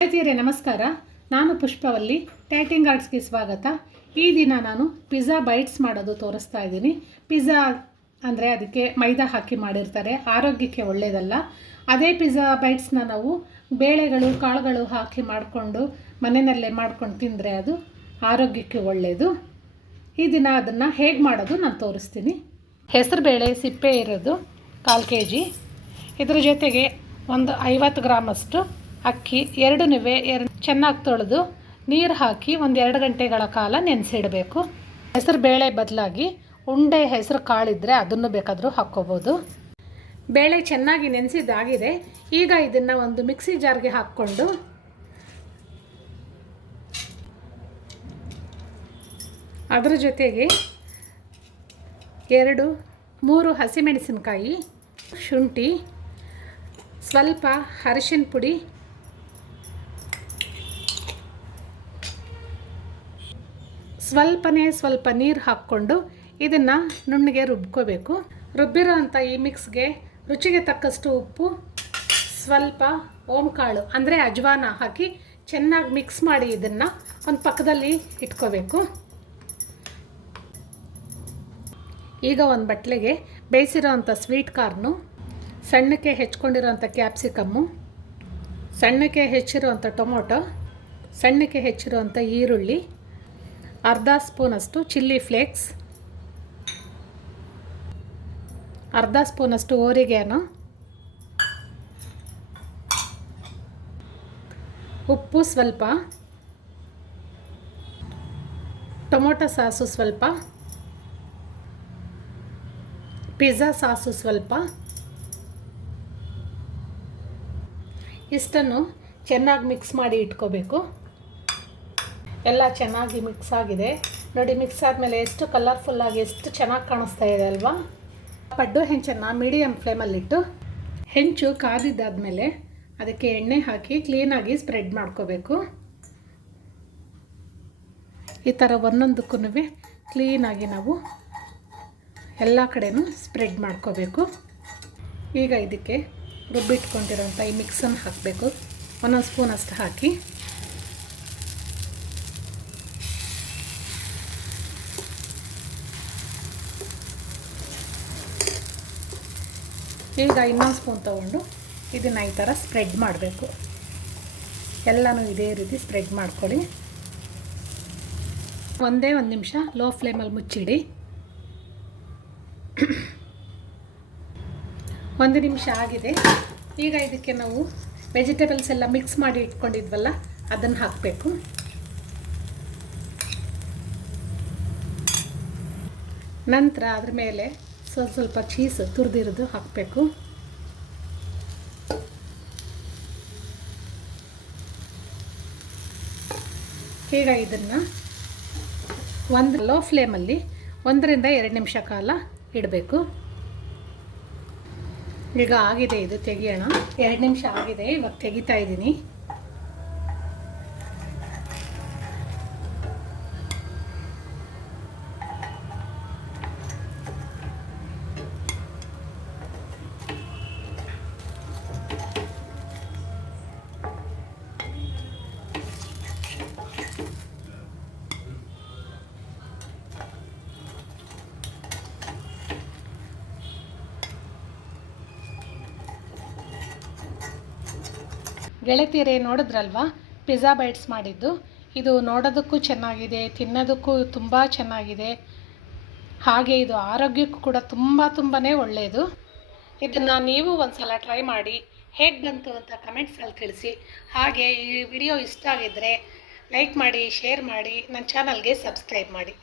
ಗೆಳತಿಯರೇ ನಮಸ್ಕಾರ. ನಾನು ಪುಷ್ಪವಲ್ಲಿ. ಟೈಟಿಂಗ್ ಆರ್ಟ್ಸ್ಗೆ ಸ್ವಾಗತ. ಈ ದಿನ ನಾನು ಪಿಜ್ಜಾ ಬೈಟ್ಸ್ ಮಾಡೋದು ತೋರಿಸ್ತಾ ಇದ್ದೀನಿ. ಪಿಜ್ಜಾ ಅಂದರೆ ಅದಕ್ಕೆ ಮೈದಾ ಹಾಕಿ ಮಾಡಿರ್ತಾರೆ, ಆರೋಗ್ಯಕ್ಕೆ ಒಳ್ಳೆಯದಲ್ಲ. ಅದೇ ಪಿಜ್ಜಾ ಬೈಟ್ಸ್ನ ನಾವು ಬೇಳೆಗಳು ಕಾಳುಗಳು ಹಾಕಿ ಮಾಡಿಕೊಂಡು ಮನೆಯಲ್ಲೇ ಮಾಡ್ಕೊಂಡು ತಿಂದರೆ ಅದು ಆರೋಗ್ಯಕ್ಕೆ ಒಳ್ಳೆಯದು. ಈ ದಿನ ಅದನ್ನು ಹೇಗೆ ಮಾಡೋದು ನಾನು ತೋರಿಸ್ತೀನಿ. ಹೆಸರುಬೇಳೆ ಸಿಪ್ಪೆ ಇರೋದು 1/4 kg. ಇದ್ರ ಜೊತೆಗೆ ಒಂದು 50 ಗ್ರಾಮಷ್ಟು ಅಕ್ಕಿ, 2 ಚೆನ್ನಾಗಿ ತೊಳೆದು ನೀರು ಹಾಕಿ ಒಂದು 2 ಗಂಟೆಗಳ ಕಾಲ ನೆನೆಸಿಡಬೇಕು. ಹೆಸರು ಬೇಳೆ ಬದಲಾಗಿ ಉಂಡೆ ಹೆಸರು ಕಾಳಿದ್ರೆ ಅದನ್ನು ಬೇಕಾದರೂ ಹಾಕ್ಕೋಬೋದು. ಬೇಳೆ ಚೆನ್ನಾಗಿ ನೆನೆಸಿದ್ದಾಗಿದೆ. ಈಗ ಇದನ್ನು ಒಂದು ಮಿಕ್ಸಿ ಜಾರ್ಗೆ ಹಾಕ್ಕೊಂಡು ಅದರ ಜೊತೆಗೆ 2-3 ಹಸಿಮೆಣಸಿನಕಾಯಿ, ಶುಂಠಿ, ಸ್ವಲ್ಪ ಅರಿಶಿನ ಪುಡಿ, ಸ್ವಲ್ಪ ನೀರು ಹಾಕ್ಕೊಂಡು ಇದನ್ನು ನುಣ್ಣಗೆ ರುಬ್ಕೋಬೇಕು. ರುಬ್ಬಿರೋ ಅಂಥ ಈ ಮಿಕ್ಸ್ಗೆ ರುಚಿಗೆ ತಕ್ಕಷ್ಟು ಉಪ್ಪು, ಸ್ವಲ್ಪ ಓಂಕಾಳು ಅಂದರೆ ಅಜ್ವಾನ ಹಾಕಿ ಚೆನ್ನಾಗಿ ಮಿಕ್ಸ್ ಮಾಡಿ ಇದನ್ನು ಒಂದು ಪಕ್ಕದಲ್ಲಿ ಇಟ್ಕೋಬೇಕು. ಈಗ ಒಂದು ಬಟ್ಲಿಗೆ ಬೇಯಿಸಿರೋ ಅಂಥ ಸ್ವೀಟ್ ಕಾರ್ನು, ಸಣ್ಣಕ್ಕೆ ಹೆಚ್ಕೊಂಡಿರೋಂಥ ಕ್ಯಾಪ್ಸಿಕಮ್ಮು, ಸಣ್ಣಕ್ಕೆ ಹೆಚ್ಚಿರೋ ಅಂಥ ಟೊಮೊಟೊ, ಸಣ್ಣಕ್ಕೆ ಹೆಚ್ಚಿರೋ ಅಂಥ ಈರುಳ್ಳಿ, ಅರ್ಧ ಸ್ಪೂನಷ್ಟು ಚಿಲ್ಲಿ ಫ್ಲೇಕ್ಸ್, ಅರ್ಧ ಸ್ಪೂನಷ್ಟು ಓರಿಗ್ಯಾನೋ, ಉಪ್ಪು ಸ್ವಲ್ಪ, ಟೊಮೊಟೊ ಸಾಸು ಸ್ವಲ್ಪ, ಪಿಜ್ಜಾ ಸಾಸು ಸ್ವಲ್ಪ, ಇಷ್ಟನ್ನು ಚೆನ್ನಾಗಿ ಮಿಕ್ಸ್ ಮಾಡಿ ಇಟ್ಕೋಬೇಕು. ಎಲ್ಲ ಚೆನ್ನಾಗಿ ಮಿಕ್ಸ್ ಆಗಿದೆ ನೋಡಿ. ಮಿಕ್ಸ್ ಆದಮೇಲೆ ಎಷ್ಟು ಕಲರ್ಫುಲ್ಲಾಗಿ ಎಷ್ಟು ಚೆನ್ನಾಗಿ ಕಾಣಿಸ್ತಾ ಇದೆ ಅಲ್ವಾ. ಪಡ್ಡು ಹೆಂಚನ್ನು ಮೀಡಿಯಮ್ ಫ್ಲೇಮಲ್ಲಿಟ್ಟು ಹೆಂಚು ಕಾದಿದ್ದಾದಮೇಲೆ ಅದಕ್ಕೆ ಎಣ್ಣೆ ಹಾಕಿ ಕ್ಲೀನಾಗಿ ಸ್ಪ್ರೆಡ್ ಮಾಡ್ಕೋಬೇಕು. ಈ ಥರ ಒಂದೊಂದಕ್ಕೂ ಕ್ಲೀನಾಗಿ ನಾವು ಎಲ್ಲ ಕಡೆನೂ ಸ್ಪ್ರೆಡ್ ಮಾಡ್ಕೋಬೇಕು. ಈಗ ಇದಕ್ಕೆ ರುಬ್ಬಿಟ್ಕೊಂಡಿರೋಂಥ ಈ ಮಿಕ್ಸನ್ನು ಹಾಕಬೇಕು. 1 ಸ್ಪೂನಷ್ಟು ಹಾಕಿ ಈಗ ಇನ್ನೊಂದು ಸ್ಪೂನ್ ತೊಗೊಂಡು ಇದನ್ನು ಈ ಥರ ಸ್ಪ್ರೆಡ್ ಮಾಡಬೇಕು. ಎಲ್ಲನೂ ಇದೇ ರೀತಿ ಸ್ಪ್ರೆಡ್ ಮಾಡ್ಕೊಳ್ಳಿ. ಒಂದೇ 1 ನಿಮಿಷ ಲೋ ಫ್ಲೇಮಲ್ಲಿ ಮುಚ್ಚಿಡಿ. 1 ನಿಮಿಷ ಆಗಿದೆ. ಈಗ ಇದಕ್ಕೆ ನಾವು ವೆಜಿಟೇಬಲ್ಸ್ ಎಲ್ಲ ಮಿಕ್ಸ್ ಮಾಡಿ ಇಟ್ಕೊಂಡಿದ್ವಲ್ಲ ಅದನ್ನು ಹಾಕಬೇಕು. ನಂತರ ಅದ್ರ ಮೇಲೆ ಸ್ವಲ್ಪ ಚೀಸ್ ತುರಿದಿರೋದು ಹಾಕಬೇಕು. ಈಗ ಇದನ್ನು ಒಂದು ಲೋ ಫ್ಲೇಮಲ್ಲಿ 1-2 ನಿಮಿಷ ಕಾಲ ಇಡಬೇಕು. ಈಗ ಆಗಿದೆ, ಇದು ತೆಗಿಯೋಣ. 2 ನಿಮಿಷ ಆಗಿದೆ, ಇವಾಗ ತೆಗಿತಾ ಇದ್ದೀನಿ. ಗೆಳತಿಯರೇ ನೋಡಿದ್ರಲ್ವಾ ಪಿಜ್ಜಾ ಬೈಟ್ಸ್ ಮಾಡಿದ್ದು. ಇದು ನೋಡೋದಕ್ಕೂ ಚೆನ್ನಾಗಿದೆ, ತಿನ್ನೋದಕ್ಕೂ ತುಂಬ ಚೆನ್ನಾಗಿದೆ. ಹಾಗೆ ಇದು ಆರೋಗ್ಯಕ್ಕೂ ಕೂಡ ತುಂಬಾ ಒಳ್ಳೆಯದು. ಇದನ್ನು ನೀವು ಒಂದು ಸಲ ಟ್ರೈ ಮಾಡಿ ಹೇಗೆ ಬಂತು ಅಂತ ಕಮೆಂಟ್ಸಲ್ಲಿ ತಿಳಿಸಿ. ಹಾಗೆ ಈ ವಿಡಿಯೋ ಇಷ್ಟ ಆಗಿದ್ದರೆ ಲೈಕ್ ಮಾಡಿ, ಶೇರ್ ಮಾಡಿ, ನನ್ನ ಚಾನಲ್ಗೆ ಸಬ್ಸ್ಕ್ರೈಬ್ ಮಾಡಿ.